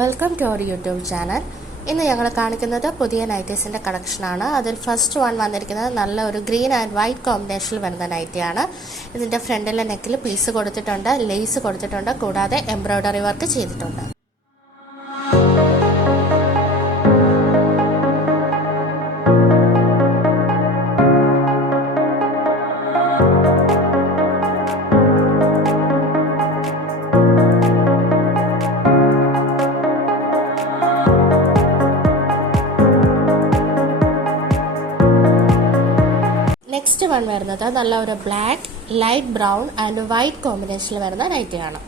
Welcome to our YouTube channel. ഇന്ന് ഞങ്ങൾ കാണിക്കുന്നത് പുതിയ നൈറ്റീസിൻ്റെ കളക്ഷനാണ്. അതിൽ ഫസ്റ്റ് വൺ വന്നിരിക്കുന്നത് നല്ല ഒരു ഗ്രീൻ ആൻഡ് വൈറ്റ് കോമ്പിനേഷനിൽ വരുന്ന നൈറ്റിയാണ്. ഇതിൻ്റെ ഫ്രണ്ടിലെ നെക്കിൽ പീസ് കൊടുത്തിട്ടുണ്ട്, ലേസ് കൊടുത്തിട്ടുണ്ട്, കൂടാതെ എംബ്രോയ്ഡറി വർക്ക് ചെയ്തിട്ടുണ്ട്. നെക്സ്റ്റ് വൺ വരുന്നത് നല്ല ഒരു black, light brown and white കോമ്പിനേഷനിൽ വരുന്ന നൈറ്റിയാണ്.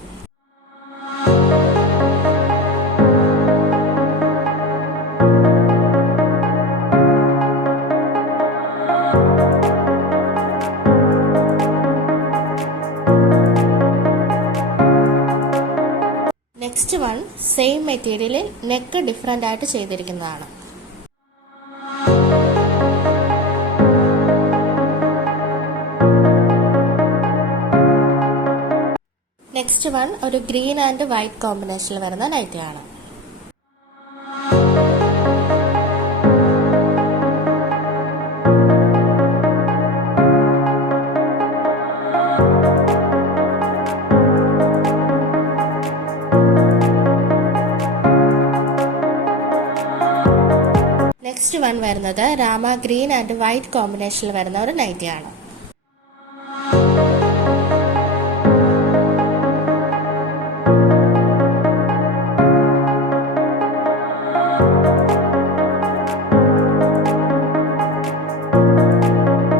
നെക്സ്റ്റ് വൺ സെയിം മെറ്റീരിയലിൽ നെക്ക് ഡിഫറെൻ്റ് ആയിട്ട് ചെയ്തിരിക്കുന്നതാണ്. നെക്സ്റ്റ് വൺ ഒരു ഗ്രീൻ ആൻഡ് വൈറ്റ് കോമ്പിനേഷനിൽ വരുന്ന നൈറ്റിയാണ്. നെക്സ്റ്റ് വൺ വരുന്നത് രാമ ഗ്രീൻ ആൻഡ് വൈറ്റ് കോമ്പിനേഷനിൽ വരുന്ന ഒരു നൈറ്റിയാണ്.